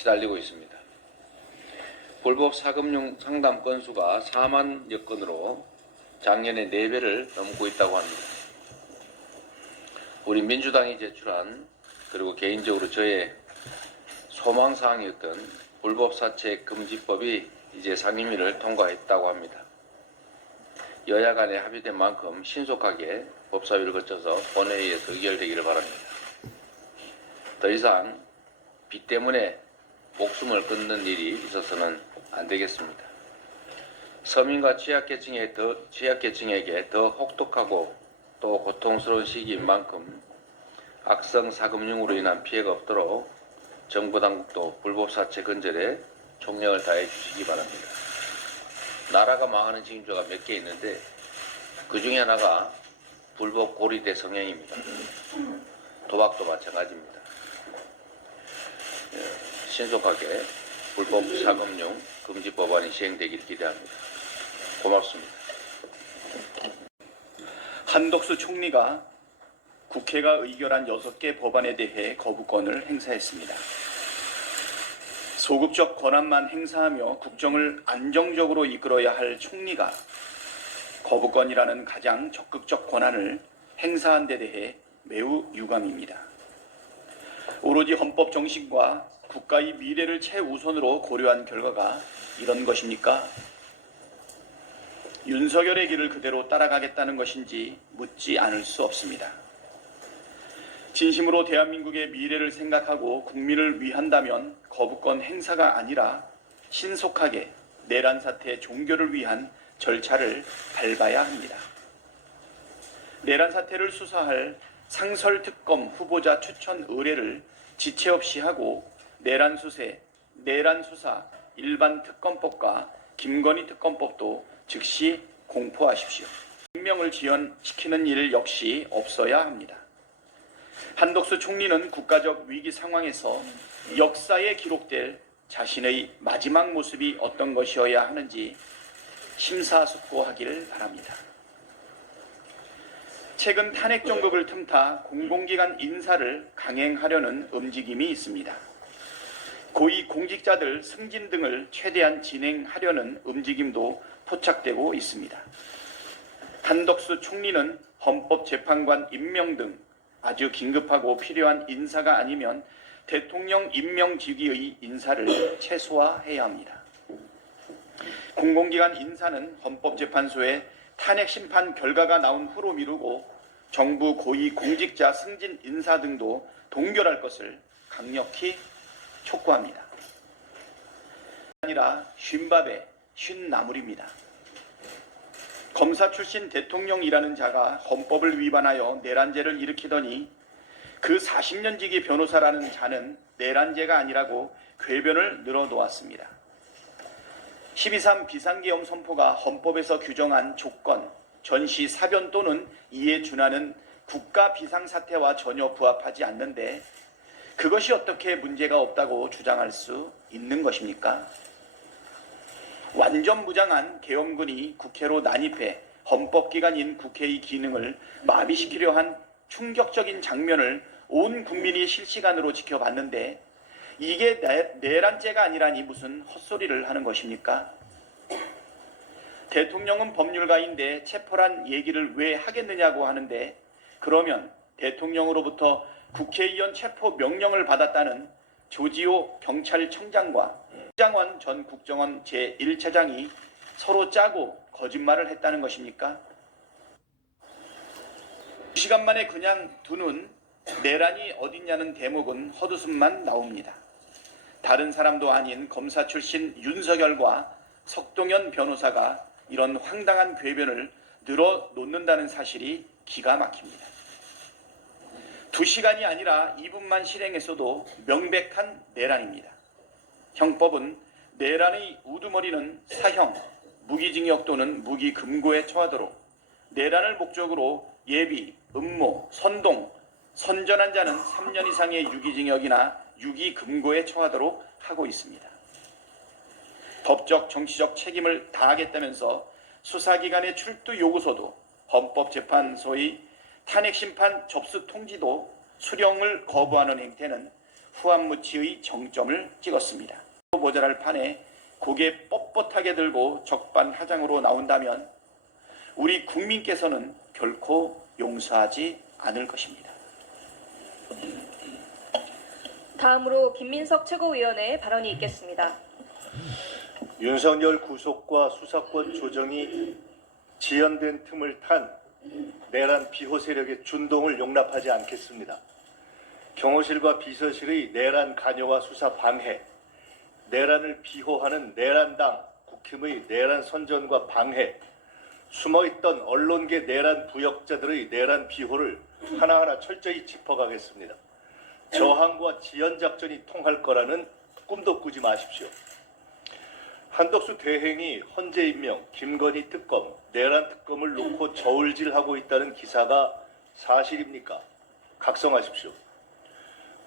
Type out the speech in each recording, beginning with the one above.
시달리고 있습니다. 불법 사금융 상담 건수가 4만여 건으로 작년에 4배를 넘고 있다고 합니다. 우리 민주당이 제출한, 그리고 개인적으로 저의 소망사항이었던 불법사채 금지법이 이제 상임위를 통과했다고 합니다. 여야 간에 합의된 만큼 신속하게 법사위를 거쳐서 본회의에서 의결되기를 바랍니다. 더 이상 빚 때문에 목숨을 끊는 일이 있어서는 안 되겠습니다. 서민과 취약계층에게 더 혹독하고 또 고통스러운 시기인 만큼 악성 사금융으로 인한 피해가 없도록 정부 당국도 불법사채 근절에 총력을 다해 주시기 바랍니다. 나라가 망하는 징조가 몇 개 있는데 그 중에 하나가 불법 고리대 성행입니다. 도박도 마찬가지입니다. 신속하게 불법 사금융 금지 법안이 시행되기를 기대합니다. 고맙습니다. 한덕수 총리가 국회가 의결한 6개 법안에 대해 거부권을 행사했습니다. 소급적 권한만 행사하며 국정을 안정적으로 이끌어야 할 총리가 거부권이라는 가장 적극적 권한을 행사한 데 대해 매우 유감입니다. 오로지 헌법 정신과 국가의 미래를 최우선으로 고려한 결과가 이런 것입니까? 윤석열의 길을 그대로 따라가겠다는 것인지 묻지 않을 수 없습니다. 진심으로 대한민국의 미래를 생각하고 국민을 위한다면 거부권 행사가 아니라 신속하게 내란 사태 종결을 위한 절차를 밟아야 합니다. 내란 사태를 수사할 상설특검 후보자 추천 의뢰를 지체 없이 하고 내란 수세, 내란 수사 일반 특검법과 김건희 특검법도 즉시 공포하십시오. 임명을 지연시키는 일 역시 없어야 합니다. 한덕수 총리는 국가적 위기 상황에서 역사에 기록될 자신의 마지막 모습이 어떤 것이어야 하는지 심사숙고하기를 바랍니다. 최근 탄핵 정국을 틈타 공공기관 인사를 강행하려는 움직임이 있습니다. 고위 공직자들 승진 등을 최대한 진행하려는 움직임도 포착되고 있습니다. 한덕수 총리는 헌법재판관 임명 등 아주 긴급하고 필요한 인사가 아니면 대통령 임명직위의 인사를 최소화해야 합니다. 공공기관 인사는 헌법재판소에 탄핵심판 결과가 나온 후로 미루고 정부 고위 공직자 승진 인사 등도 동결할 것을 강력히 촉구합니다. 아니라 쉰밥에 쉰나물입니다. 검사 출신 대통령이라는 자가 헌법을 위반하여 내란죄를 일으키더니 그 40년 지기 변호사라는 자는 내란죄가 아니라고 궤변을 늘어놓았습니다. 12.3 비상계엄 선포가 헌법에서 규정한 조건, 전시, 사변 또는 이에 준하는 국가 비상사태와 전혀 부합하지 않는데 그것이 어떻게 문제가 없다고 주장할 수 있는 것입니까? 완전 무장한 계엄군이 국회로 난입해 헌법기관인 국회의 기능을 마비시키려 한 충격적인 장면을 온 국민이 실시간으로 지켜봤는데 이게 내란죄가 아니라니 무슨 헛소리를 하는 것입니까? 대통령은 법률가인데 체포란 얘기를 왜 하겠느냐고 하는데 그러면 대통령으로부터 국회의원 체포 명령을 받았다는 조지호 경찰청장과 장원 전 국정원 제1차장이 서로 짜고 거짓말을 했다는 것입니까? 2시간 만에 그냥 두는 내란이 어딨냐는 대목은 헛웃음만 나옵니다. 다른 사람도 아닌 검사 출신 윤석열과 석동현 변호사가 이런 황당한 궤변을 늘어놓는다는 사실이 기가 막힙니다. 2시간이 아니라 2분만 실행했어도 명백한 내란입니다. 형법은 내란의 우두머리는 사형, 무기징역 또는 무기금고에 처하도록 내란을 목적으로 예비, 음모, 선동, 선전한 자는 3년 이상의 유기징역이나 유기금고에 처하도록 하고 있습니다. 법적, 정치적 책임을 다하겠다면서 수사기관의 출두 요구서도 헌법재판소의 탄핵심판 접수 통지도 수령을 거부하는 행태는 후안무치의 정점을 찍었습니다. 모자랄 판에 고개 뻣뻣하게 들고 적반하장으로 나온다면 우리 국민께서는 결코 용서하지 않을 것입니다. 다음으로 김민석 최고위원의 발언이 있겠습니다. 윤석열 구속과 수사권 조정이 지연된 틈을 탄 내란 비호 세력의 준동을 용납하지 않겠습니다. 경호실과 비서실의 내란 관여와 수사 방해, 내란을 비호하는 내란당, 국힘의 내란 선전과 방해, 숨어있던 언론계 내란 부역자들의 내란 비호를 하나하나 철저히 짚어가겠습니다. 저항과 지연작전이 통할 거라는 꿈도 꾸지 마십시오. 한덕수 대행이 헌재 임명, 김건희 특검, 내란 특검을 놓고 저울질하고 있다는 기사가 사실입니까? 각성하십시오.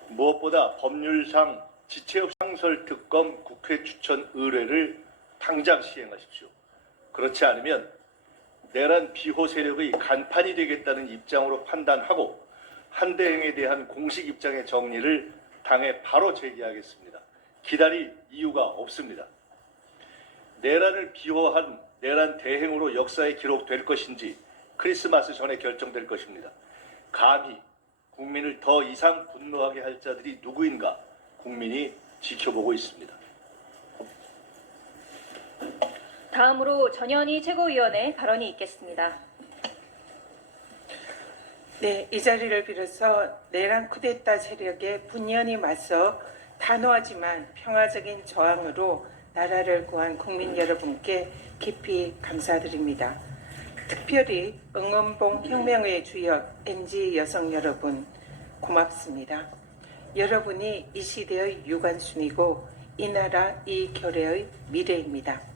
무엇보다 법률상 지체없이 상설 특검 국회 추천 의뢰를 당장 시행하십시오. 그렇지 않으면 내란 비호 세력의 간판이 되겠다는 입장으로 판단하고 한대행에 대한 공식 입장의 정리를 당에 바로 제기하겠습니다. 기다릴 이유가 없습니다. 내란을 비호한 내란 대행으로 역사에 기록될 것인지 크리스마스 전에 결정될 것입니다. 감히 국민을 더 이상 분노하게 할 자들이 누구인가 국민이 지켜보고 있습니다. 다음으로 전현희 최고위원의 발언이 있겠습니다. 네, 이 자리를 빌어서 내란 쿠데타 세력에 분연히 맞서 단호하지만 평화적인 저항으로 나라를 구한 국민 여러분께 깊이 감사드립니다. 특별히 응원봉 혁명의 주역 NG 여성 여러분 고맙습니다. 여러분이 이 시대의 유관순이고 이 나라 이 결의의 미래입니다.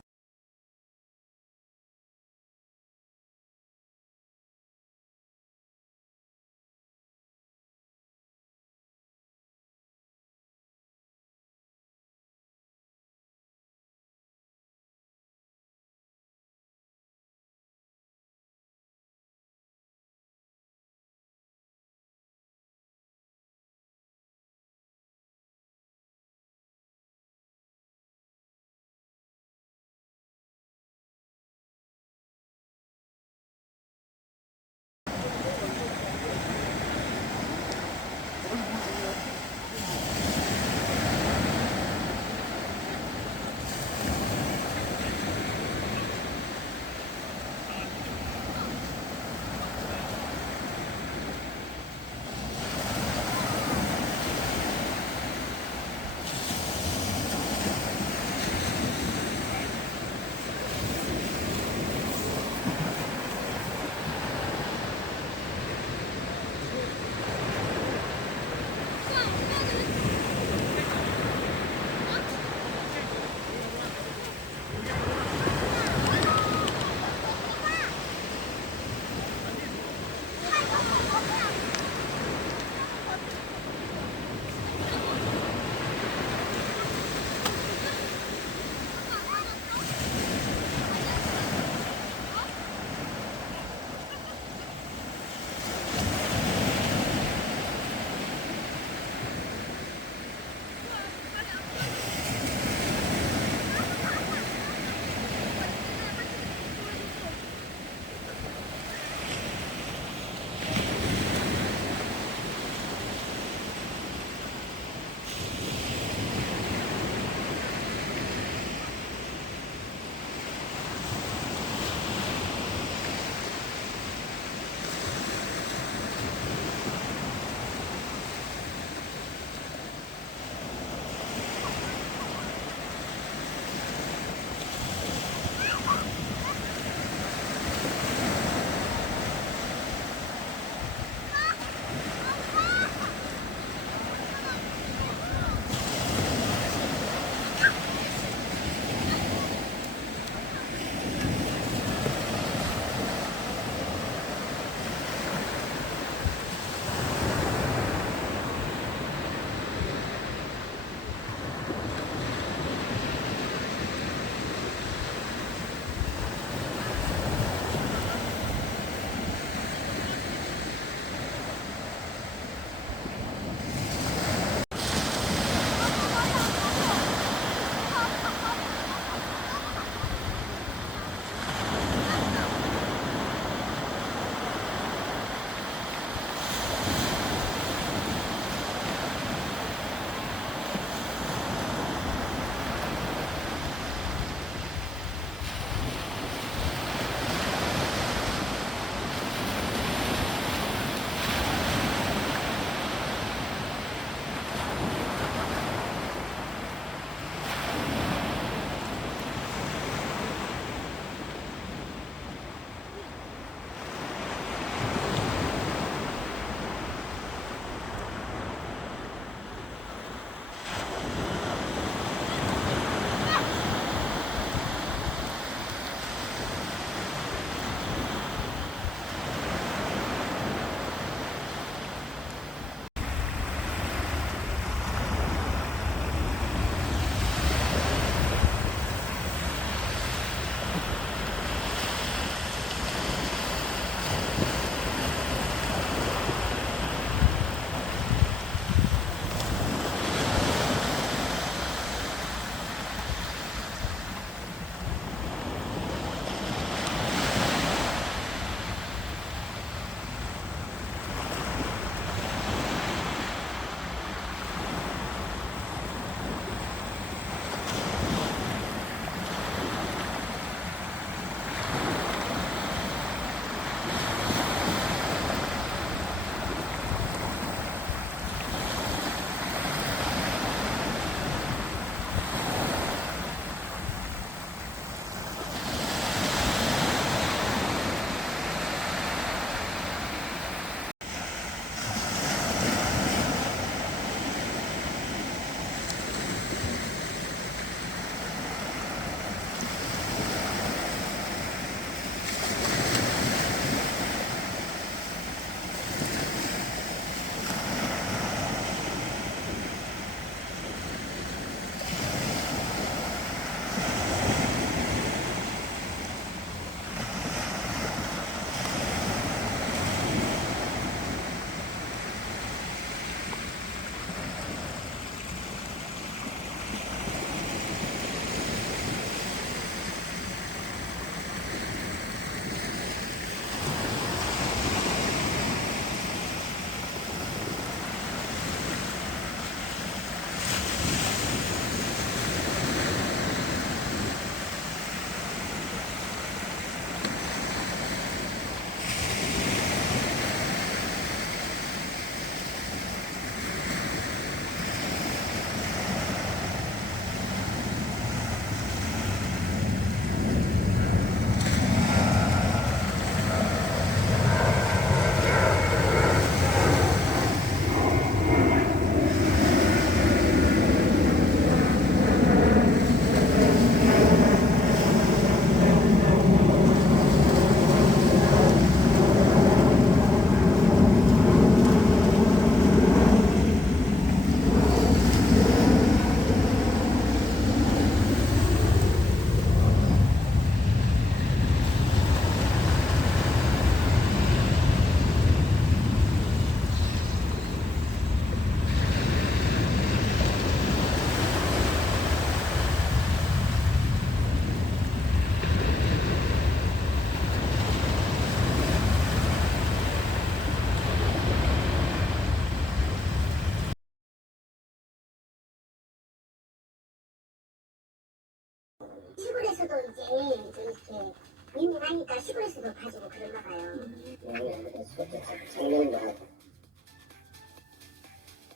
시골에서도 이제 좀 이렇게 민민하니까 시골에서도 가지고 그런가 봐요.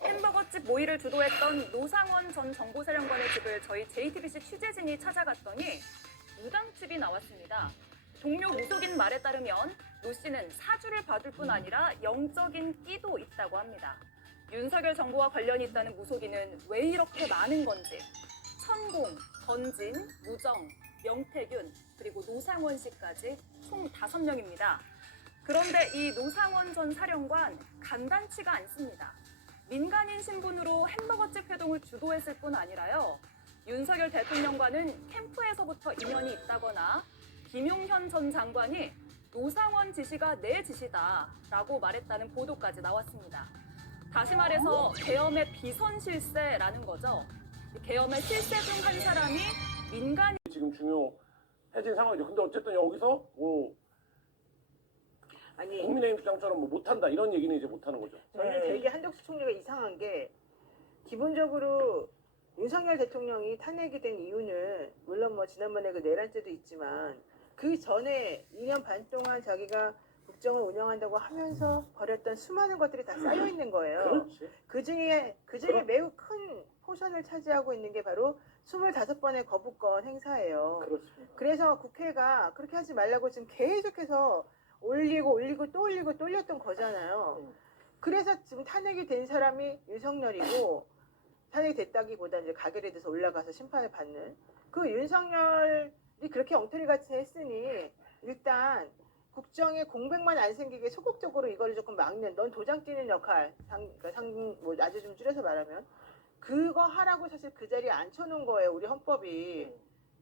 햄버거집 모의를 주도했던 노상원 전 정보사령관의 집을 저희 JTBC 취재진이 찾아갔더니 무당집이 나왔습니다. 동료 무속인 말에 따르면 노 씨는 사주를 받을 뿐 아니라 영적인 끼도 있다고 합니다. 윤석열 정부와 관련이 있다는 무속인은 왜 이렇게 많은 건지 천공, 건진, 무정, 명태균, 그리고 노상원 씨까지 총 5명입니다. 그런데 이 노상원 전 사령관 간단치가 않습니다. 민간인 신분으로 햄버거집 회동을 주도했을 뿐 아니라요. 윤석열 대통령과는 캠프에서부터 인연이 있다거나 김용현 전 장관이 노상원 지시가 내 지시다라고 말했다는 보도까지 나왔습니다. 다시 말해서 계엄의 비선실세라는 거죠. 계엄의 실세 중 한 사람이 민간인 지금 중요해진 상황이죠. 근데 어쨌든 여기서 뭐 아니 국민의힘 주장처럼 뭐 못한다 이런 얘기는 이제 못하는 거죠. 저는 되게 한덕수 총리가 이상한 게 기본적으로 윤석열 대통령이 탄핵이 된 이유는 물론 뭐 지난번에 그 내란 때도 있지만 그 전에 2년 반 동안 자기가 국정을 운영한다고 하면서 벌였던 수많은 것들이 다 쌓여 있는 거예요. 그렇지. 그중에 매우 큰 포션을 차지하고 있는 게 바로 25번의 거부권 행사예요. 그렇습니다. 그래서 국회가 그렇게 하지 말라고 지금 계속해서 올리고 또 올렸던 거잖아요. 그래서 지금 탄핵이 된 사람이 윤석열이고 탄핵이 됐다기보다 이제 가결이 돼서 올라가서 심판을 받는 그 윤석열이 그렇게 엉터리같이 했으니 일단 국정에 공백만 안 생기게 소극적으로 이거를 조금 막는 넌 도장 뛰는 역할 뭐 아주 좀 줄여서 말하면 그거 하라고 사실 그 자리에 앉혀놓은 거예요. 우리 헌법이.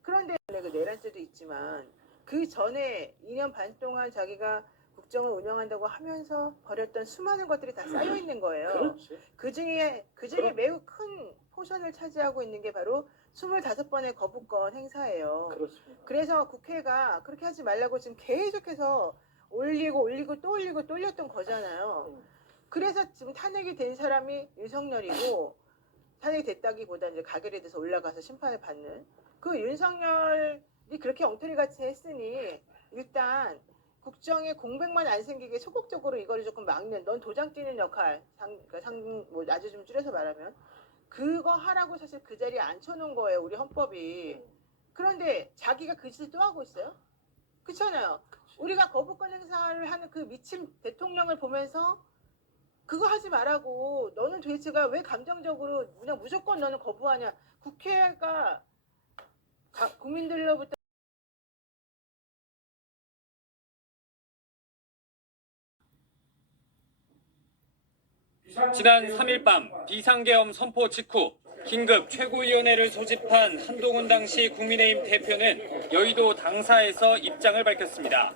그런데 그 내란 때도 있지만 그 전에 2년 반 동안 자기가 국정을 운영한다고 하면서 벌였던 수많은 것들이 다 쌓여 있는 거예요. 그렇지. 그중에 매우 큰 포션을 차지하고 있는 게 바로 25번의 거부권 행사예요. 그렇습니다. 그래서 국회가 그렇게 하지 말라고 지금 계속해서 올리고 또 올렸던 거잖아요. 그래서 지금 탄핵이 된 사람이 윤석열이고 탄핵이 됐다기보다 이제 가결이 돼서 올라가서 심판을 받는 그 윤석열이 그렇게 엉터리같이 했으니 일단 국정에 공백만 안 생기게 소극적으로 이거를 조금 막는 넌 도장 뛰는 역할 뭐 아주 좀 줄여서 말하면 그거 하라고 사실 그 자리에 앉혀놓은 거예요. 우리 헌법이. 그런데 자기가 그 짓을 또 하고 있어요. 그렇잖아요. 우리가 거부권 행사를 하는 그 미친 대통령을 보면서 그거 하지 말라고 너는 도대체가 왜 감정적으로 그냥 무조건 너는 거부하냐. 국회가 국민들로부터 지난 3일 밤 비상계엄 선포 직후 긴급 최고위원회를 소집한 한동훈 당시 국민의힘 대표는 여의도 당사에서 입장을 밝혔습니다.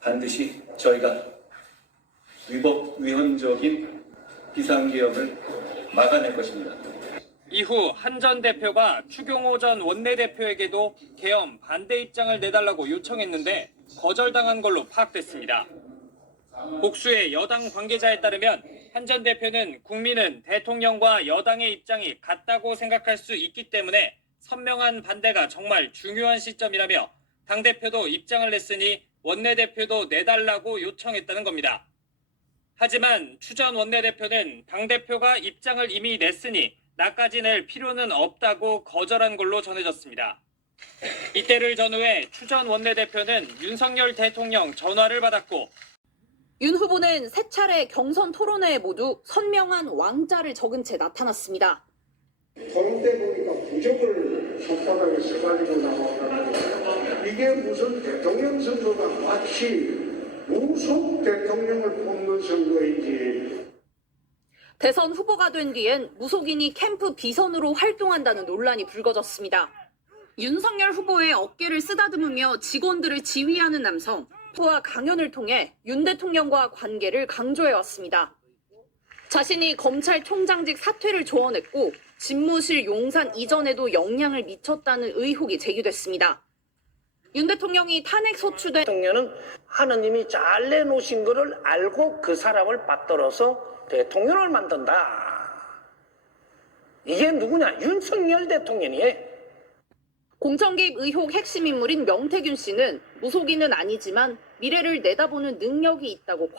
반드시 저희가 위헌적인 비상계엄을 막아낼 것입니다. 이후 한 전 대표가 추경호 전 원내대표에게도 계엄 반대 입장을 내달라고 요청했는데 거절당한 걸로 파악됐습니다. 복수의 여당 관계자에 따르면 한 전 대표는 국민은 대통령과 여당의 입장이 같다고 생각할 수 있기 때문에 선명한 반대가 정말 중요한 시점이라며 당대표도 입장을 냈으니 원내대표도 내달라고 요청했다는 겁니다. 하지만 추 전 원내대표는 당대표가 입장을 이미 냈으니 나까지 낼 필요는 없다고 거절한 걸로 전해졌습니다. 이때를 전후해 추 전 원내대표는 윤석열 대통령 전화를 받았고 윤 후보는 세 차례 경선 토론회에 모두 선명한 왕자를 적은 채 나타났습니다. 토론 때 보니까 부적을 손바닥에 써가지고 나오더라고요. 이게 무슨 대통령 선거가 마치 무속 대통령을 뽑는 선거인지. 대선 후보가 된 뒤엔 무속인이 캠프 비선으로 활동한다는 논란이 불거졌습니다. 윤석열 후보의 어깨를 쓰다듬으며 직원들을 지휘하는 남성. 후보와 강연을 통해 윤 대통령과 관계를 강조해왔습니다. 자신이 검찰총장직 사퇴를 조언했고 집무실 용산 이전에도 영향을 미쳤다는 의혹이 제기됐습니다. 윤 대통령이 탄핵 소추된 대통령은 하느님이 잘 내놓으신 것을 알고 그 사람을 받들어서 대통령을 만든다. 이게 누구냐? 윤석열 대통령이에요. 공천 개입 의혹 핵심 인물인 명태균 씨는 무속인은 아니지만 미래를 내다보는 능력이 있다고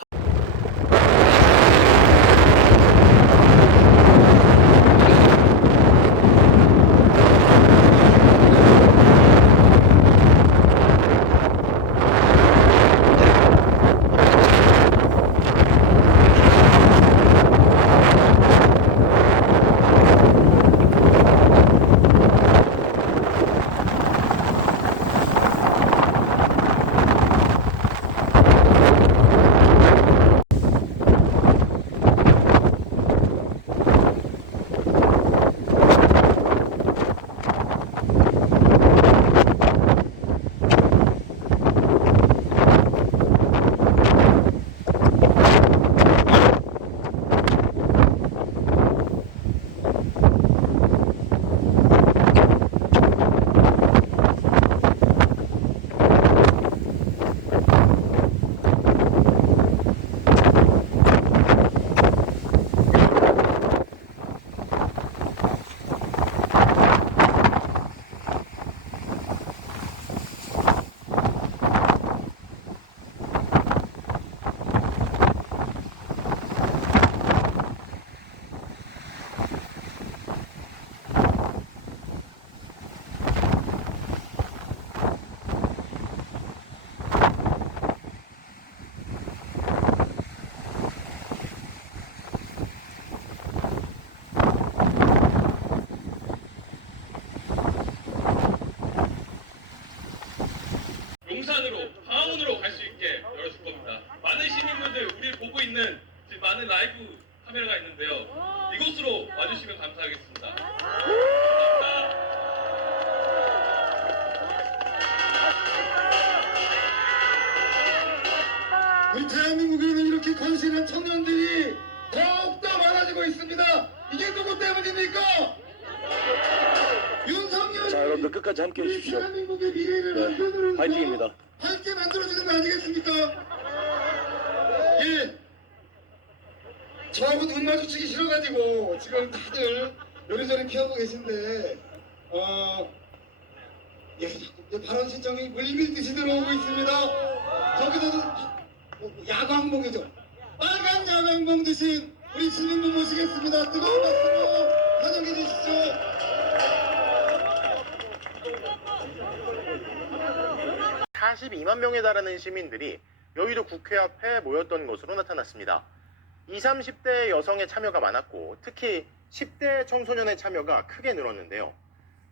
용산으로 광화문으로 갈 수 있게 열어줄 겁니다. 많은 시민분들 우리를 보고 있는 지금 많은 라이브 카메라가 있는데요. 이곳으로 와주시면 감사하겠습니다. 감사합니다. 우리 대한민국에는 이렇게 건실한 청년들이 더욱더 많아지고 있습니다. 이게 누구 때문입니까? 윤석열. 자, 여러분들 끝까지 함께 해주십시오. 대한민국의 미래를 만들어주는 화이팅입니다. 함께 만들어주는 거 아니겠습니까? 예. 저하고 눈 마주치기 싫어가지고 지금 다들 요리조리 피하고 계신데 예, 자꾸 발언 신청이 물밀듯이 들어오고 있습니다. 저기서도 야구 항복이죠. 빨간 야구 항복 드신 우리 시민분 모시겠습니다. 뜨거운 박수로 환영해 주십시오. 한 42만 명에 달하는 시민들이 여의도 국회 앞에 모였던 것으로 나타났습니다. 20, 30대 여성의 참여가 많았고 특히 10대 청소년의 참여가 크게 늘었는데요.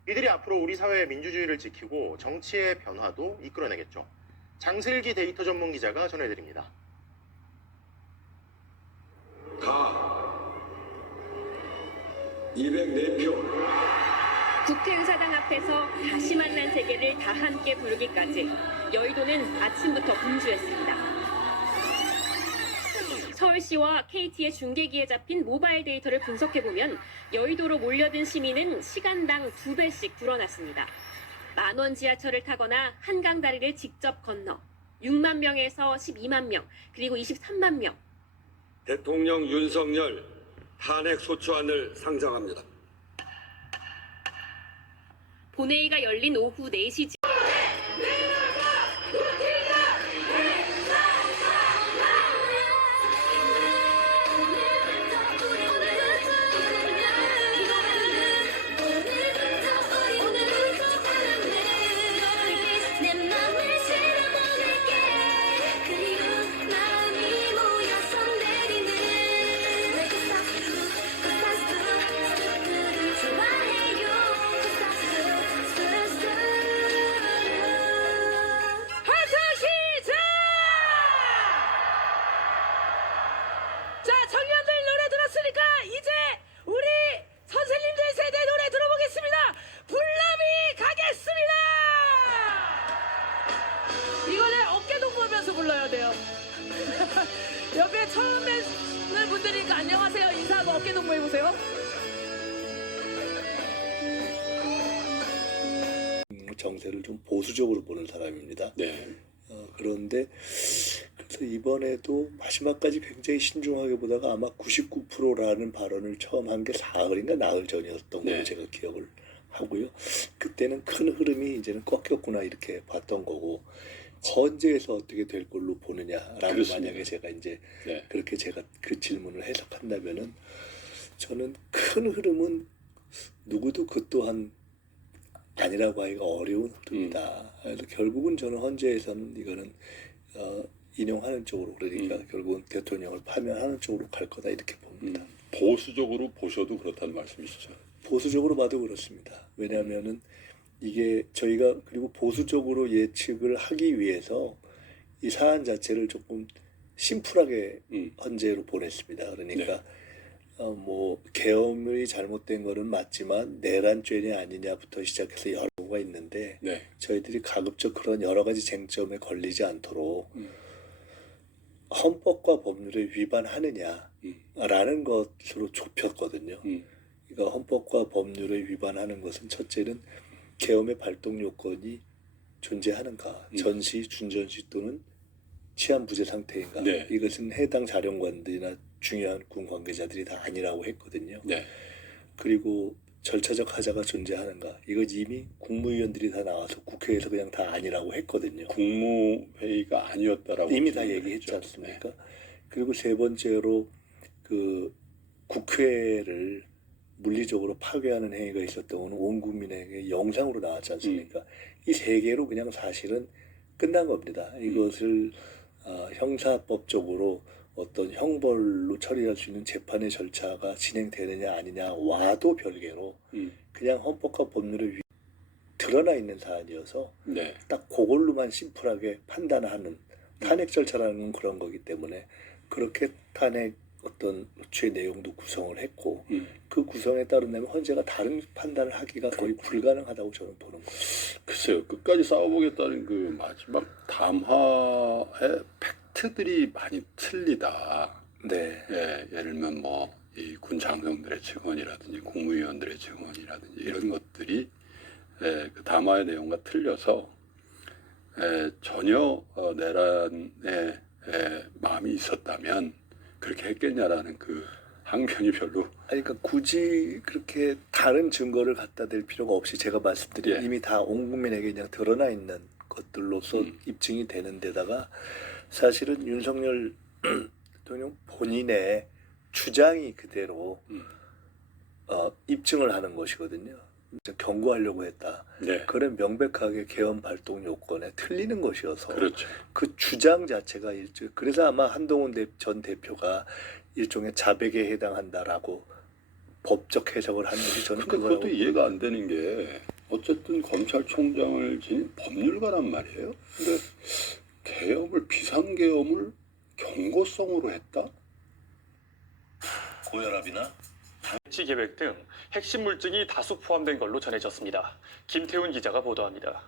이들이 앞으로 우리 사회의 민주주의를 지키고 정치의 변화도 이끌어내겠죠. 장슬기 데이터 전문 기자가 전해드립니다. 가 204표. 국회의사당 앞에서 다시 만난 세계를 다 함께 부르기까지 여의도는 아침부터 분주했습니다. 서울시와 KT의 중계기에 잡힌 모바일 데이터를 분석해보면 여의도로 몰려든 시민은 시간당 2배씩 불어났습니다. 만원 지하철을 타거나 한강 다리를 직접 건너 6만 명에서 12만 명, 그리고 23만 명. 대통령 윤석열 탄핵 소추안을 상정합니다. 본회의가 열린 오후 4시 옆에 처음 뵙는 분들이니까 안녕하세요 인사하고 어깨 동무해보세요. 정세를 좀 보수적으로 보는 사람입니다. 네. 그런데 그래서 이번에도 마지막까지 굉장히 신중하게 보다가 아마 99%라는 발언을 처음 한 게 사흘인가 나흘 전이었던 걸로 제가 기억을 하고요. 그때는 큰 흐름이 이제는 꺾였구나 이렇게 봤던 거고 헌재에서 어떻게 될 걸로 보느냐라고 그렇습니다. 만약에 제가 이제 네. 그렇게 제가 그 질문을 해석한다면은 저는 큰 흐름은 누구도 그 또한 아니라고 하기가 어려운 흐름이다. 그래서 결국은 저는 헌재에서는 이거는 인용하는 쪽으로 그러니까 결국은 대통령을 파면하는 쪽으로 갈 거다 이렇게 봅니다. 보수적으로 보셔도 그렇다는 말씀이시죠? 보수적으로 봐도 그렇습니다. 왜냐하면은 이게 저희가 그리고 보수적으로 예측을 하기 위해서 이 사안 자체를 조금 심플하게 헌재로 보냈습니다. 그러니까 뭐 계엄이 잘못된 거는 맞지만 내란죄냐 아니냐부터 시작해서 여러 가지가 있는데 저희들이 가급적 그런 여러 가지 쟁점에 걸리지 않도록 헌법과 법률에 위반하느냐라는 것으로 좁혔거든요. 그러니까 헌법과 법률에 위반하는 것은 첫째는 계엄의 발동 요건이 존재하는가, 전시, 준전시 또는 치안부재 상태인가. 이것은 해당 자령관들이나 중요한 군 관계자들이 다 아니라고 했거든요. 그리고 절차적 하자가 존재하는가. 이거 이미 국무위원들이 다 나와서 국회에서 그냥 다 아니라고 했거든요. 국무회의가 아니었다라고 이미 다 얘기했지 않습니까? 그리고 세 번째로 그 국회를 물리적으로 파괴하는 행위가 있었던 거는 온 국민에게 영상으로 나왔지 않습니까? 이 세 개로 그냥 사실은 끝난 겁니다. 이것을 형사법적으로 어떤 형벌로 처리할 수 있는 재판의 절차가 진행되느냐 아니냐와도 별개로 그냥 헌법과 법률에 드러나 있는 사안이어서 딱 그걸로만 심플하게 판단하는 탄핵 절차라는 그런 거기 때문에 그렇게 탄핵 어떤 죄 내용도 구성을 했고 그 구성에 따른다면 헌재가 다른 판단을 하기가 거의 불가능하다고 저는 보는 거예요. 글쎄요. 끝까지 싸워보겠다는 그 마지막 담화의 팩트들이 많이 틀리다. 예를 들면 뭐 이 군 장병들의 증언이라든지 국무위원들의 증언이라든지 이런 것들이 그 담화의 내용과 틀려서 전혀 내란에 마음이 있었다면 그렇게 했겠냐라는 그 항변이 별로. 아니, 그러니까 굳이 그렇게 다른 증거를 갖다 댈 필요가 없이 제가 말씀드린 이미 다 온 국민에게 그냥 드러나 있는 것들로서 입증이 되는 데다가 사실은 윤석열 대통령 본인의 주장이 그대로 입증을 하는 것이거든요. 경고하려고 했다. 그런 명백하게 계엄 발동 요건에 틀리는 것이어서 그 주장 자체가 그래서 아마 한동훈 전 대표가 일종의 자백에 해당한다라고 법적 해석을 하는 것이 저는 그것도 이해가 안 되는 게 어쨌든 검찰총장을 지닌 법률가란 말이에요. 근데 계엄을 비상계엄을 경고성으로 했다? 고혈압이나 배치 계획 등 핵심 물증이 다수 포함된 걸로 전해졌습니다. 김태훈 기자가 보도합니다.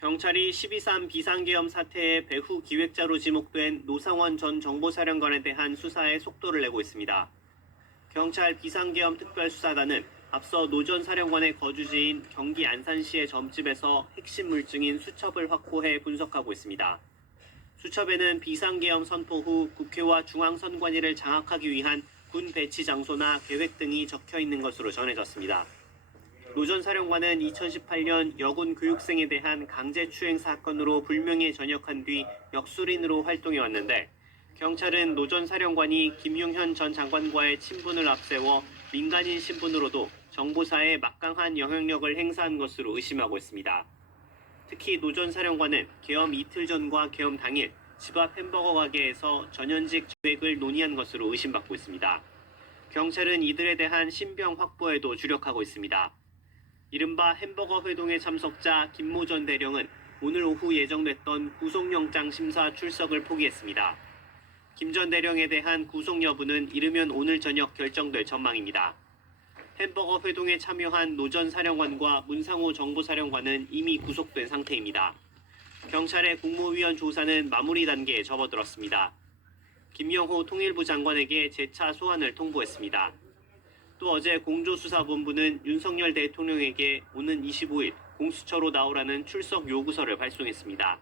경찰이 12.3 비상계엄 사태의 배후 기획자로 지목된 노상원 전 정보사령관에 대한 수사에 속도를 내고 있습니다. 경찰 비상계엄 특별수사단은 앞서 노 전 사령관의 거주지인 경기 안산시의 점집에서 핵심 물증인 수첩을 확보해 분석하고 있습니다. 수첩에는 비상계엄 선포 후 국회와 중앙선관위를 장악하기 위한 군 배치 장소나 계획 등이 적혀 있는 것으로 전해졌습니다. 노 전 사령관은 2018년 여군 교육생에 대한 강제추행 사건으로 불명예에 전역한 뒤 역술인으로 활동해왔는데 경찰은 노 전 사령관이 김용현 전 장관과의 친분을 앞세워 민간인 신분으로도 정보사에 막강한 영향력을 행사한 것으로 의심하고 있습니다. 특히 노 전 사령관은 계엄 이틀 전과 계엄 당일 집 앞 햄버거 가게에서 전현직 계획을 논의한 것으로 의심받고 있습니다. 경찰은 이들에 대한 신병 확보에도 주력하고 있습니다. 이른바 햄버거 회동의 참석자 김모 전 대령은 오늘 오후 예정됐던 구속영장 심사 출석을 포기했습니다. 김 전 대령에 대한 구속 여부는 이르면 오늘 저녁 결정될 전망입니다. 햄버거 회동에 참여한 노 전 사령관과 문상호 정보사령관은 이미 구속된 상태입니다. 경찰의 국무위원 조사는 마무리 단계에 접어들었습니다. 김영호 통일부 장관에게 재차 소환을 통보했습니다. 또 어제 공조수사본부는 윤석열 대통령에게 오는 25일 공수처로 나오라는 출석 요구서를 발송했습니다.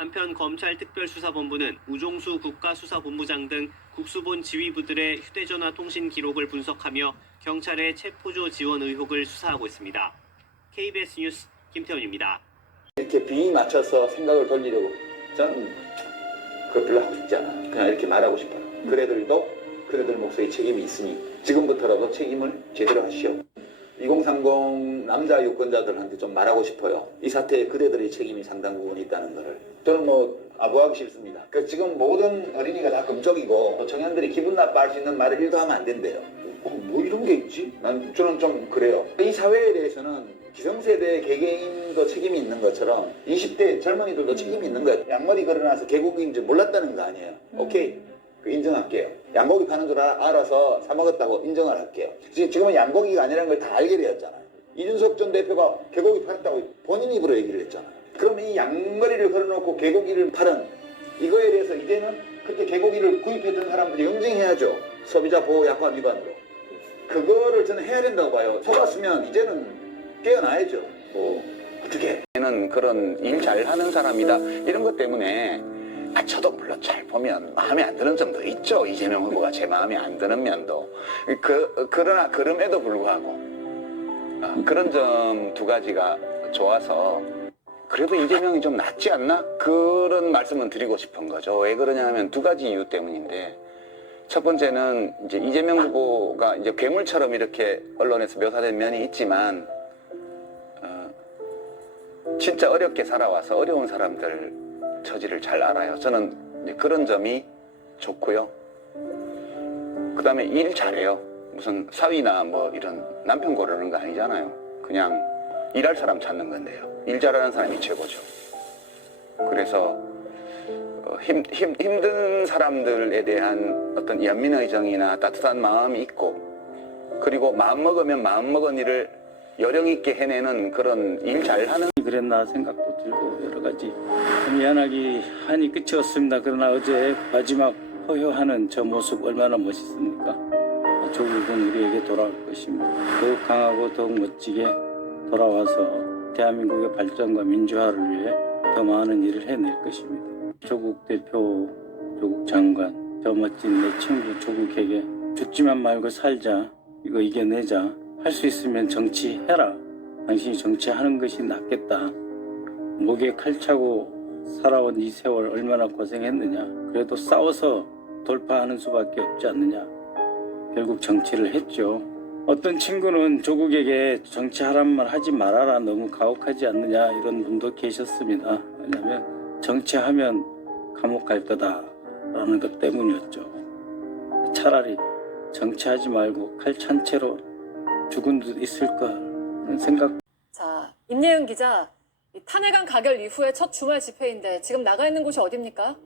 한편 검찰특별수사본부는 우종수 국가수사본부장 등 국수본 지휘부들의 휴대전화 통신 기록을 분석하며 경찰의 체포조 지원 의혹을 수사하고 있습니다. KBS 뉴스 김태훈입니다. 이렇게 빙의 맞춰서 생각을 돌리려고 저는 그거 별로 하고 싶지 않아. 그냥 이렇게 말하고 싶어요. 그래들 목소리 책임이 있으니 지금부터라도 책임을 제대로 하시오. 2030 남자 유권자들한테 좀 말하고 싶어요. 이 사태에 그대들의 책임이 상당 부분 있다는 것을. 저는 아부하기 싫습니다. 지금 모든 어린이가 다 금쪽이고 청년들이 기분 나빠할 수 있는 말을 1도 하면 안 된대요. 뭐 이런 게 있지? 저는 좀 그래요. 이 사회에 대해서는 기성세대 개개인도 책임이 있는 것처럼 20대 젊은이들도 책임이 있는 거예요. 양머리 걸어놔서 개고기인 줄 몰랐다는 거 아니에요. 오케이. 인정할게요. 양고기 파는 줄 알아서 사 먹었다고 인정을 할게요. 지금은 양고기가 아니라는 걸 다 알게 되었잖아요. 이준석 전 대표가 개고기 팔았다고 본인 입으로 얘기를 했잖아요. 그럼 이 양머리를 걸어놓고 개고기를 파는 이거에 대해서 이제는 그때 개고기를 구입했던 사람들이 응징해야죠. 소비자 보호 약관 위반으로. 그거를 저는 해야 된다고 봐요. 속았으면 이제는 깨어나야죠. 어떻게? 는 그런 일 잘하는 사람이다 이런 것 때문에 저도 물론 잘 보면 마음에 안 드는 점도 있죠. 이재명 후보가 제 마음에 안 드는 면도. 그러나 그럼에도 불구하고 그런 점 두 가지가 좋아서 그래도 이재명이 좀 낫지 않나? 그런 말씀은 드리고 싶은 거죠. 왜 그러냐 하면 두 가지 이유 때문인데 첫 번째는 이제 이재명 후보가 이제 괴물처럼 이렇게 언론에서 묘사된 면이 있지만 진짜 어렵게 살아와서 어려운 사람들 처지를 잘 알아요. 저는 이제 그런 점이 좋고요. 그 다음에 일 잘해요. 무슨 사위나 이런 남편 고르는 거 아니잖아요. 그냥 일할 사람 찾는 건데요. 일 잘하는 사람이 최고죠. 그래서 힘든 사람들에 대한 어떤 연민의 정이나 따뜻한 마음이 있고 그리고 마음 먹으면 마음 먹은 일을 요령 있게 해내는 그런 일 잘하는 그랬나 생각도 들고 여러 가지 미안하기 한이 끝이 없습니다. 그러나 어제 마지막 허효하는 저 모습 얼마나 멋있습니까? 조국은 우리에게 돌아올 것입니다. 더욱 강하고 더욱 멋지게 돌아와서 대한민국의 발전과 민주화를 위해 더 많은 일을 해낼 것입니다. 조국 대표, 조국 장관, 저 멋진 내 친구 조국에게 죽지만 말고 살자, 이거 이겨내자, 할 수 있으면 정치해라. 당신이 정치하는 것이 낫겠다. 목에 칼 차고 살아온 이 세월 얼마나 고생했느냐. 그래도 싸워서 돌파하는 수밖에 없지 않느냐. 결국 정치를 했죠. 어떤 친구는 조국에게 정치하란 말 하지 말아라. 너무 가혹하지 않느냐. 이런 분도 계셨습니다. 왜냐하면 정치하면 감옥 갈 거다라는 것 때문이었죠. 차라리 정치하지 말고 칼 찬 채로 죽은 듯 있을 거라는 생각. 자, 임예은 기자, 탄핵안 가결 이후에 첫 주말 집회인데 지금 나가 있는 곳이 어딥니까?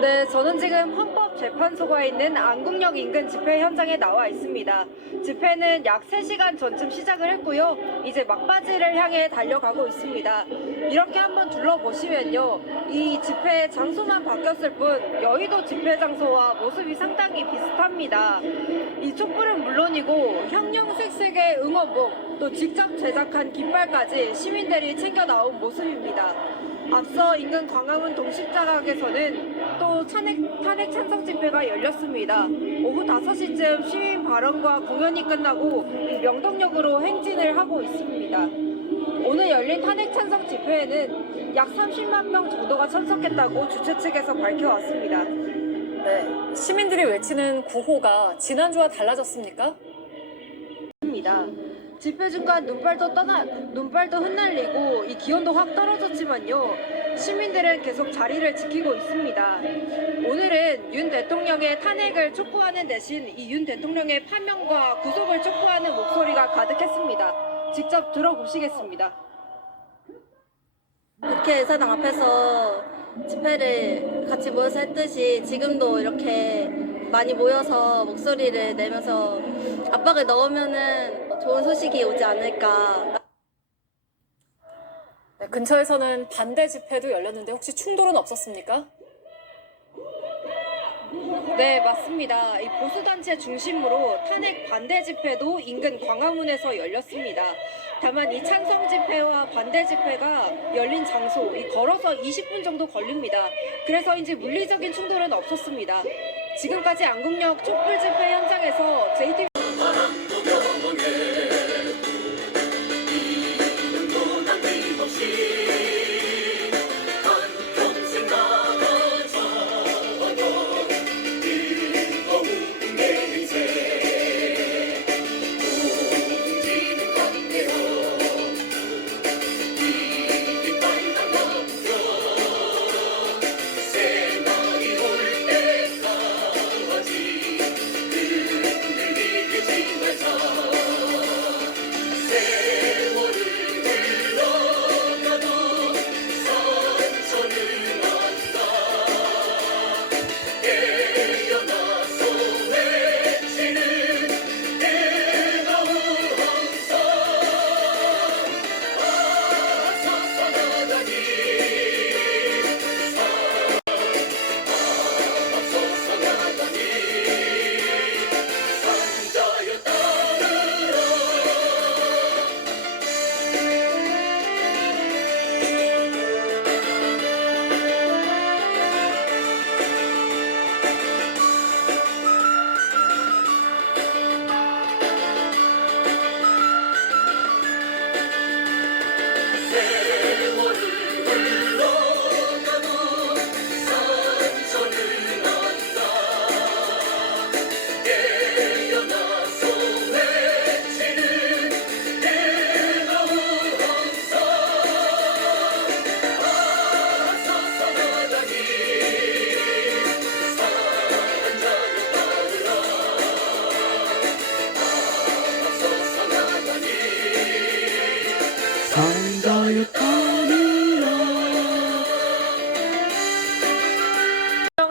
네, 저는 지금 헌법재판소가 있는 안국역 인근 집회 현장에 나와 있습니다. 집회는 약 3시간 전쯤 시작을 했고요. 이제 막바지를 향해 달려가고 있습니다. 이렇게 한번 둘러보시면요. 이 집회 장소만 바뀌었을 뿐 여의도 집회 장소와 모습이 상당히 비슷합니다. 이 촛불은 물론이고 형형색색의 응원복, 또 직접 제작한 깃발까지 시민들이 챙겨 나온 모습입니다. 앞서 인근 광화문 동십자각에서는 또 탄핵 찬성 집회가 열렸습니다. 오후 5시쯤 시민 발언과 공연이 끝나고 명동역으로 행진을 하고 있습니다. 오늘 열린 탄핵 찬성 집회에는 약 30만 명 정도가 참석했다고 주최 측에서 밝혀왔습니다. 네, 시민들이 외치는 구호가 지난주와 달라졌습니까? 집회 중간 눈발도 흩날리고 이 기온도 확 떨어졌지만요. 시민들은 계속 자리를 지키고 있습니다. 오늘은 윤 대통령의 탄핵을 촉구하는 대신 이 윤 대통령의 파면과 구속을 촉구하는 목소리가 가득했습니다. 직접 들어보시겠습니다. 국회의사당 앞에서 집회를 같이 모여서 했듯이 지금도 이렇게 많이 모여서 목소리를 내면서 압박을 넣으면은 좋은 소식이 오지 않을까. 네, 근처에서는 반대 집회도 열렸는데 혹시 충돌은 없었습니까? 네, 맞습니다. 이 보수단체 중심으로 탄핵 반대 집회도 인근 광화문에서 열렸습니다. 다만 이 찬성 집회와 반대 집회가 열린 장소, 이 걸어서 20분 정도 걸립니다. 그래서인지 물리적인 충돌은 없었습니다. 지금까지 안국역 촛불 집회 현장에서 JTBC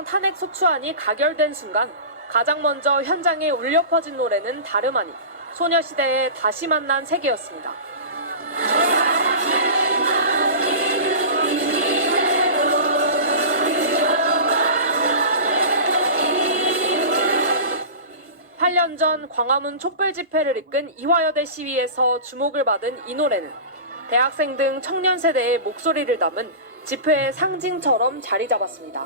탄핵 소추안이 가결된 순간 가장 먼저 현장에 울려 퍼진 노래는 다름 아닌 소녀시대의 다시 만난 세계였습니다. (8년) 전 광화문 촛불 집회를 이끈 이화여대 시위에서 주목을 받은 이 노래는 대학생 등 청년 세대의 목소리를 담은 집회의 상징처럼 자리 잡았습니다.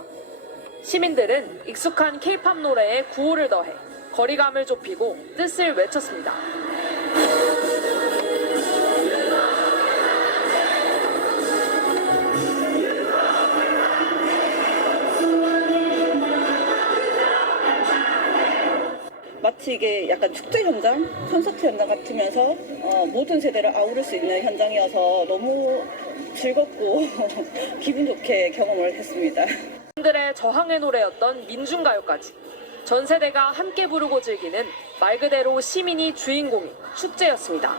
시민들은 익숙한 K-팝 노래에 구호를 더해 거리감을 좁히고 뜻을 외쳤습니다. 마치 이게 약간 축제 현장, 콘서트 현장 같으면서 모든 세대를 아우를 수 있는 현장이어서 너무 즐겁고 기분 좋게 경험을 했습니다. 시민들의 저항의 노래였던 민중가요까지 전 세대가 함께 부르고 즐기는 말 그대로 시민이 주인공인 축제였습니다.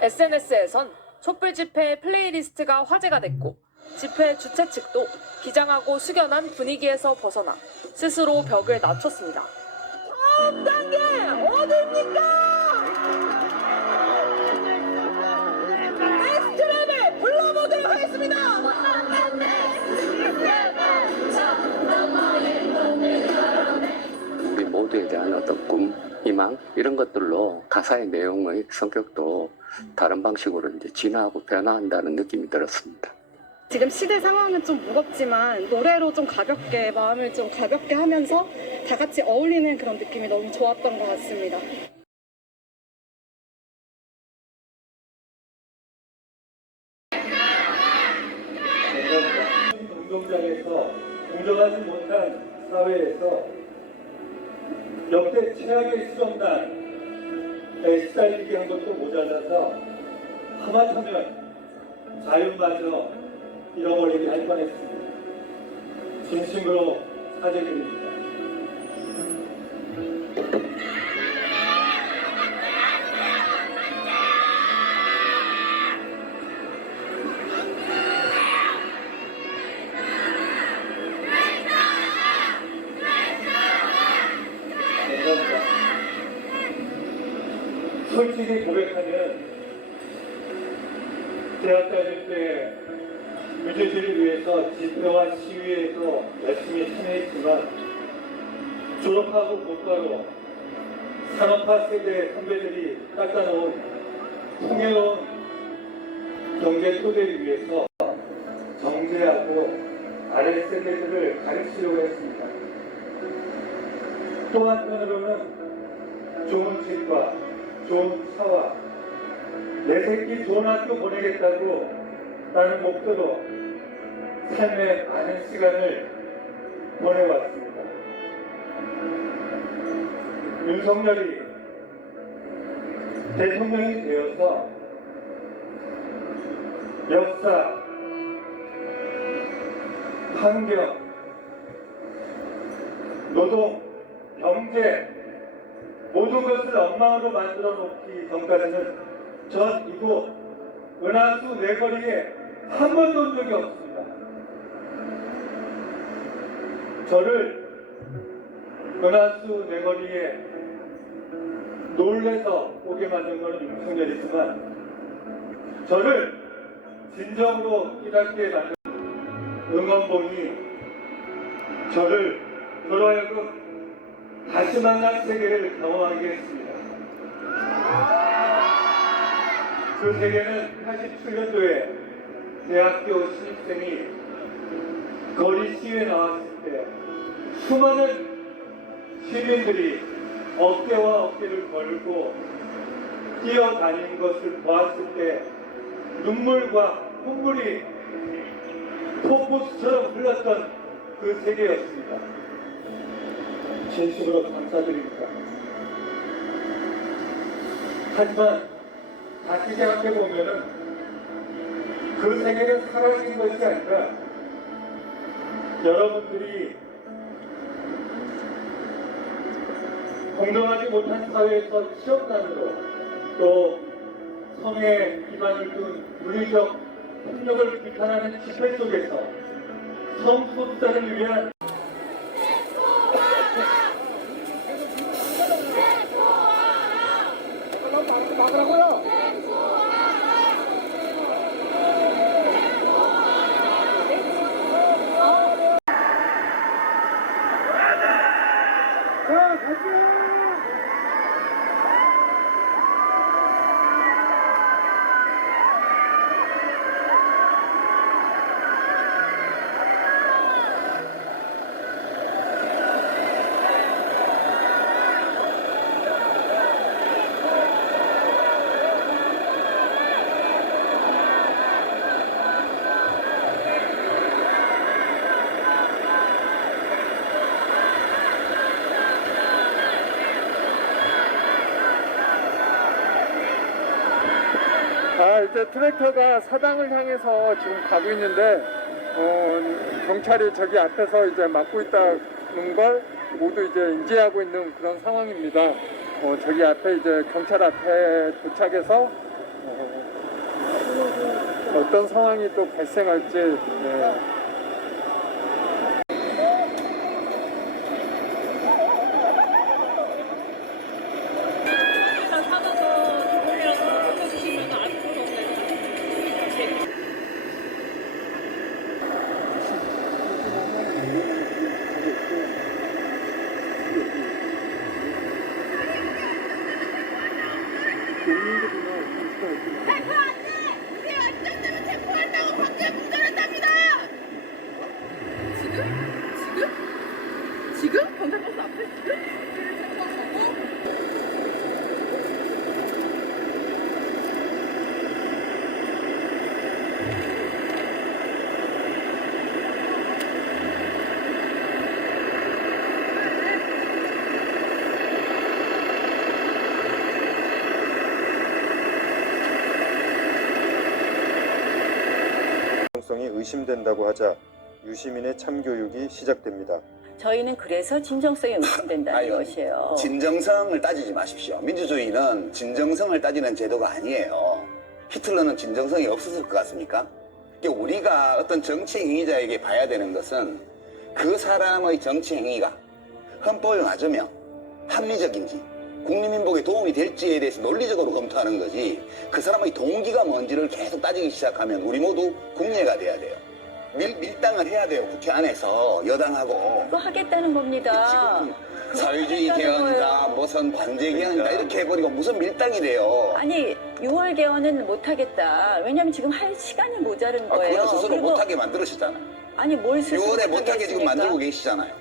SNS에선 촛불 집회 플레이리스트가 화제가 됐고 집회 주최 측도 비장하고 숙연한 분위기에서 벗어나 스스로 벽을 낮췄습니다. 단계 어디입니까? 엑스트림을 불러보도록 하겠습니다. 우리 모두에 대한 어떤 꿈, 희망 이런 것들로 가사의 내용의 성격도 다른 방식으로 이제 진화하고 변화한다는 느낌이 들었습니다. 지금 시대 상황은 좀 무겁지만 노래로 좀 가볍게 마음을 좀 가볍게 하면서 다 같이 어울리는 그런 느낌이 너무 좋았던 것 같습니다. 운동장에서 공정하지 못한 사회에서 역대 최악의 수정단에 시달리게 한 것도 모자라서 하마터면 자유마저 잃어버리게 할 뻔했습니다. 진심으로 사죄드립니다. 솔직히 고백하면 대학 다닐 때 민주주의를 위해서 집회와 시위에도 열심히 참여했지만 졸업하고 곧바로 산업화 세대 선배들이 닦아놓은 풍요로운 경제 토대를 위해서 정제하고 아래 세대들을 가르치려고 했습니다. 또 한편으로는 좋은 집과 좋은 차와 내 새끼 좋은 학교 보내겠다고 라는 목표로 삶의 많은 시간을 보내왔습니다. 윤석열이 대통령이 되어서 역사, 환경, 노동, 경제 모든 것을 엉망으로 만들어 놓기 전까지는 전 이곳 은하수 내거리에 한 번도 온 적이 없습니다. 저를 은하수 내거리에 놀래서 오게 만든 것은 윤석열이지만 저를 진정으로 깨닫게 만든 응원봉이 저를 저로 하여금 다시 만난 세계를 경험하게 했습니다. 그 세계는 87년도에 대학교 신입생이 거리 시위에 나왔을 때 수많은 시민들이 어깨와 어깨를 걸고 뛰어다니는 것을 보았을 때 눈물과 콧물이 폭포수처럼 흘렀던 그 세계였습니다. 진심으로 감사드립니다. 하지만 다시 생각해보면은 그 세계는 사라진 것이 아니라 여러분들이 공정하지 못한 사회에서 취업난으로 또 성에 기반을 둔 물리적 폭력을 비판하는 집회 속에서 성소수자를 위한 이제 트랙터가 사당을 향해서 지금 가고 있는데 경찰이 저기 앞에서 이제 막고 있다는 걸 모두 이제 인지하고 있는 그런 상황입니다. 저기 앞에 이제 경찰 앞에 도착해서 어떤 상황이 또 발생할지 지금? 경찰버스 앞에 지금? 성이 의심된다고 하자 유시민의 참교육이 시작됩니다. 저희는 그래서 진정성이 의심된다는 것이에요. 진정성을 따지지 마십시오. 민주주의는 진정성을 따지는 제도가 아니에요. 히틀러는 진정성이 없었을 것 같습니까? 우리가 어떤 정치 행위자에게 봐야 되는 것은 그 사람의 정치 행위가 헌법에 맞으며 합리적인지 국민민복에 도움이 될지에 대해서 논리적으로 검토하는 거지 그 사람의 동기가 뭔지를 계속 따지기 시작하면 우리 모두 국내가 돼야 돼요. 밀당을 해야 돼요. 국회 안에서 여당하고. 그거 하겠다는 겁니다. 사회주의 개헌이다, 무슨 관제 개헌이다 이렇게 해버리고 무슨 밀당이래요. 아니 6월 개헌은 못하겠다. 왜냐면 지금 할 시간이 모자른 거예요. 그건 스스로 그리고 못하게 만들으셨잖아요. 아니 뭘 스스로 6월에 못하게 지금 하겠습니까? 만들고 계시잖아요.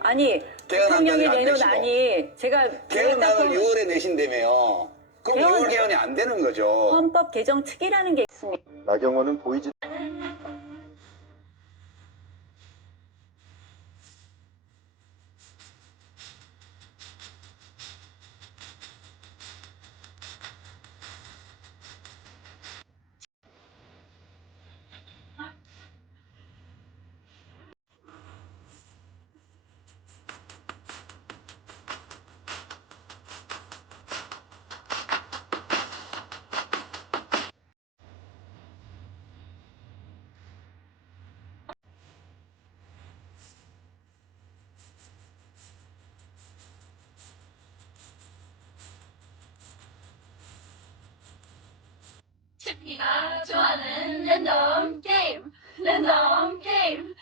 아니 개헌안을 대통령이 안 내놓은 내시고. 안이 제가 개헌안을 6월에 내신다며요. 그럼 개헌- 6월 개헌이 안 되는 거죠. 헌법 개정 특위라는 게 있습니다. 나경원은 보이지 제가 좋아하는 랜덤 게임, 랜덤 게임.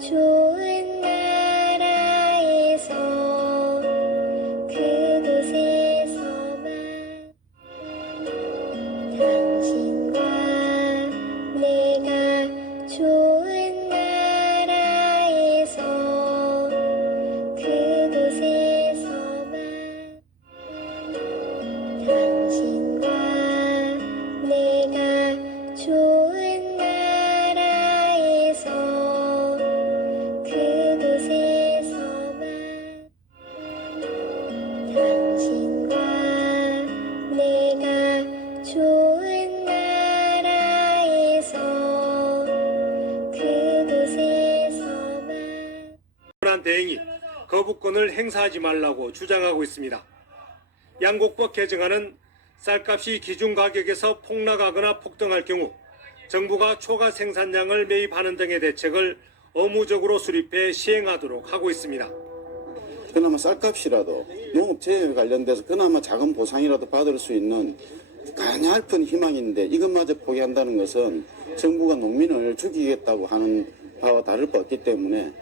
좋은 나라에서 그곳에서만 당신과 내가 좋은 나라에서 그곳에서만 당신과 내가 좋은 나라에서 그곳에서만 당신과 내가 좋은 나라에서 그곳에서만 한 대행이 거부권을 행사하지 말라고 주장하고 있습니다. 양곡법 개정안은 쌀값이 기준 가격에서 폭락하거나 폭등할 경우 정부가 초과 생산량을 매입하는 등의 대책을 의무적으로 수립해 시행하도록 하고 있습니다. 그나마 쌀값이라도 농업재해에 관련돼서 그나마 작은 보상이라도 받을 수 있는 가냘픈 희망인데 이것마저 포기한다는 것은 정부가 농민을 죽이겠다고 하는 바와 다를 바 없기 때문에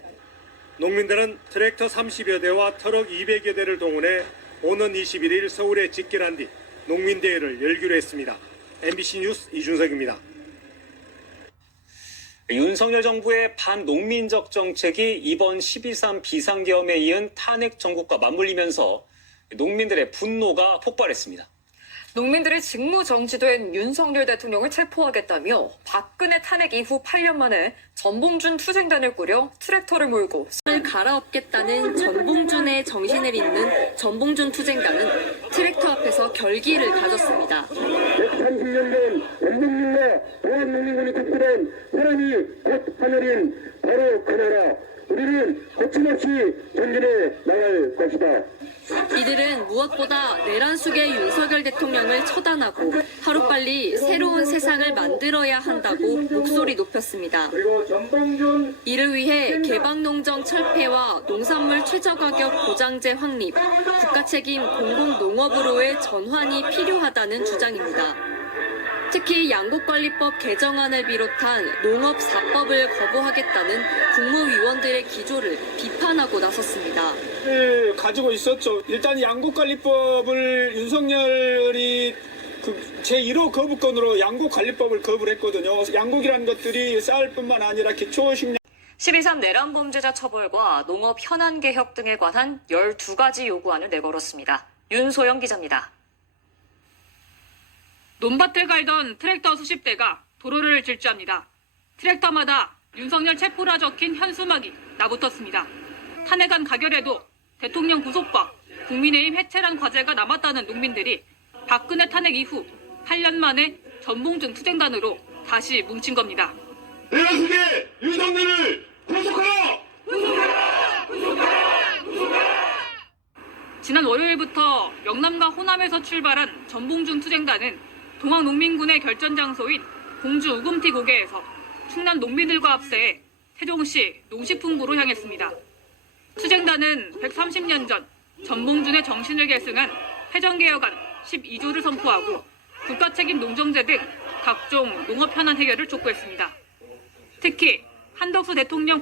농민들은 트랙터 30여 대와 트럭 200여 대를 동원해 오는 21일 서울에 집결한 뒤 농민대회를 열기로 했습니다. MBC 뉴스 이준석입니다. 윤석열 정부의 반농민적 정책이 이번 12.3 비상계엄에 이은 탄핵 정국과 맞물리면서 농민들의 분노가 폭발했습니다. 농민들이 직무 정지된 윤석열 대통령을 체포하겠다며 박근혜 탄핵 이후 8년 만에 전봉준 투쟁단을 꾸려 트랙터를 몰고 을 갈아엎겠다는 전봉준의 정신을 잇는 전봉준 투쟁단은 트랙터 앞에서 결기를 가졌습니다. 130년 된 전북민의 동안농민군이 특별한 사람이 곧 하늘인 바로 그 나라. 우리는 거침없이 전진해 나갈 것이다. 이들은 무엇보다 내란 속의 윤석열 대통령을 처단하고 하루빨리 새로운 세상을 만들어야 한다고 목소리 높였습니다. 이를 위해 개방농정 철폐와 농산물 최저가격 보장제 확립, 국가책임 공공농업으로의 전환이 필요하다는 주장입니다. 특히 양곡관리법 개정안을 비롯한 농업 4법을 거부하겠다는 국무위원들의 기조를 비판하고 나섰습니다. 가지고 있었죠. 일단 양곡관리법을 윤석열이 제1호 거부권으로 양곡관리법을 거부를 했거든요. 양곡이라는 것들이 쌀뿐만 아니라 기초식량 12.3 내란 범죄자 처벌과 농업 현안 개혁 등에 관한 12가지 요구안을 내걸었습니다. 윤소영 기자입니다. 논밭을 갈던 트랙터 수십 대가 도로를 질주합니다. 트랙터마다 윤석열 체포라 적힌 현수막이 나붙었습니다. 탄핵안 가결에도 대통령 구속과 국민의힘 해체란 과제가 남았다는 농민들이 박근혜 탄핵 이후 8년 만에 전봉준 투쟁단으로 다시 뭉친 겁니다. 내란 속에 윤석열을 구속하라! 구속하라! 구속하라! 구속하라! 지난 월요일부터 영남과 호남에서 출발한 전봉준 투쟁단은 동학농민군의 결전 장소인 공주 우금티 고개에서 충남 농민들과 합세해 세종시 농식품구로 향했습니다. 투쟁단은 130년 전 전봉준의 정신을 계승한 해전개혁안 12조를 선포하고 국가책임 농정제 등 각종 농업 현안 해결을 촉구했습니다. 특히 한덕수 대통령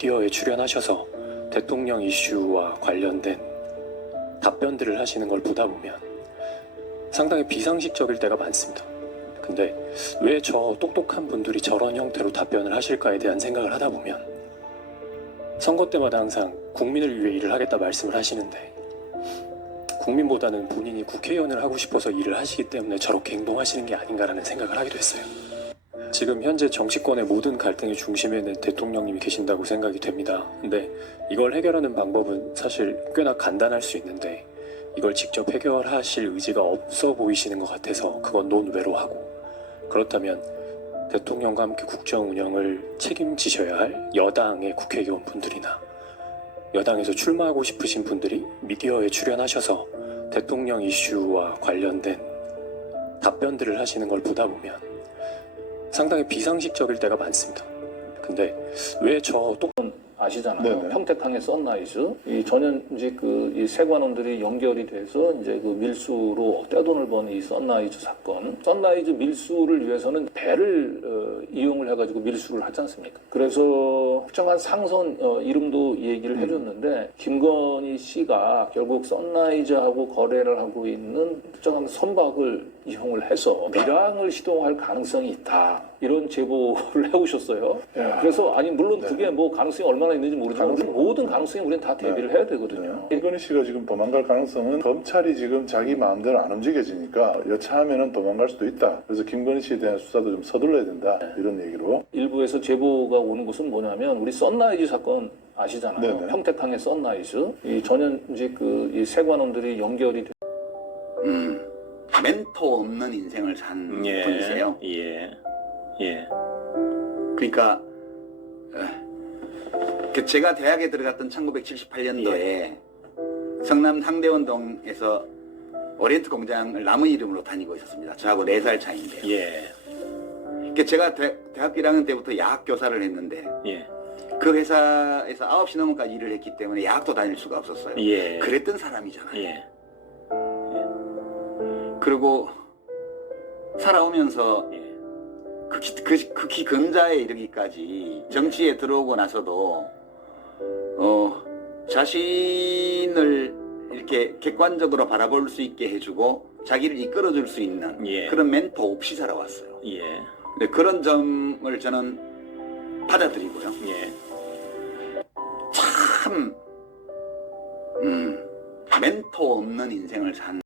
미디어에 출연하셔서 대통령 이슈와 관련된 답변들을 하시는 걸 보다 보면 상당히 비상식적일 때가 많습니다. 근데 왜 저 똑똑한 분들이 저런 형태로 답변을 하실까에 대한 생각을 하다 보면 선거 때마다 항상 국민을 위해 일을 하겠다 말씀을 하시는데 국민보다는 본인이 국회의원을 하고 싶어서 일을 하시기 때문에 저렇게 행동하시는 게 아닌가라는 생각을 하기도 했어요. 지금 현재 정치권의 모든 갈등의 중심에는 대통령님이 계신다고 생각이 됩니다. 근데 이걸 해결하는 방법은 사실 꽤나 간단할 수 있는데 이걸 직접 해결하실 의지가 없어 보이시는 것 같아서 그건 논외로 하고, 그렇다면 대통령과 함께 국정 운영을 책임지셔야 할 여당의 국회의원 분들이나 여당에서 출마하고 싶으신 분들이 미디어에 출연하셔서 대통령 이슈와 관련된 답변들을 하시는 걸 보다 보면 상당히 비상식적일 때가 많습니다. 근데 왜 저 아시잖아요. 네네. 평택항의 썬라이즈 이 전현직 이 세관원들이 연결이 돼서 이제 그 밀수로 떼돈을 번 이 썬라이즈 사건. 썬라이즈 밀수를 위해서는 배를 이용을 해가지고 밀수를 하지 않습니까? 그래서 특정한 상선 이름도 얘기를 해줬는데 김건희 씨가 결국 썬라이즈하고 거래를 하고 있는 특정한 선박을 이용을 해서 밀항을 시도할 가능성이 있다. 이런 제보를 해오셨어요. 그래서 아니 물론 그게 뭐 가능성이 얼마나 있는지 모르지만 모든 가능성에 우리는 다 대비를 해야 되거든요. 김건희 씨가 지금 도망갈 가능성은 검찰이 지금 자기 마음대로 안 움직여지니까 여차하면은 도망갈 수도 있다. 그래서 김건희 씨에 대한 수사도 좀 서둘러야 된다. 이런 얘기로. 일부에서 제보가 오는 것은 뭐냐면 우리 썬라이즈 사건 아시잖아요. 네네. 평택항의 썬라이즈 이 전현직 이 세관원들이 연결이 돼. 멘토 없는 인생을 산 분이세요. 예. 그러니까 제가 대학에 들어갔던 1978년도에 성남 상대원동에서 오리엔트 공장을 남의 이름으로 다니고 있었습니다. 저하고 4살 차이인데요. 제가 대학교 1학년 때부터 야학 교사를 했는데 그 회사에서 9시 넘어까지 일을 했기 때문에 야학도 다닐 수가 없었어요. 그랬던 사람이잖아요. 그리고 살아오면서 극히 근자에 이르기까지 정치에 들어오고 나서도 자신을 이렇게 객관적으로 바라볼 수 있게 해주고 자기를 이끌어줄 수 있는 그런 멘토 없이 살아왔어요. 근데 그런 점을 저는 받아들이고요. 참 멘토 없는 인생을 산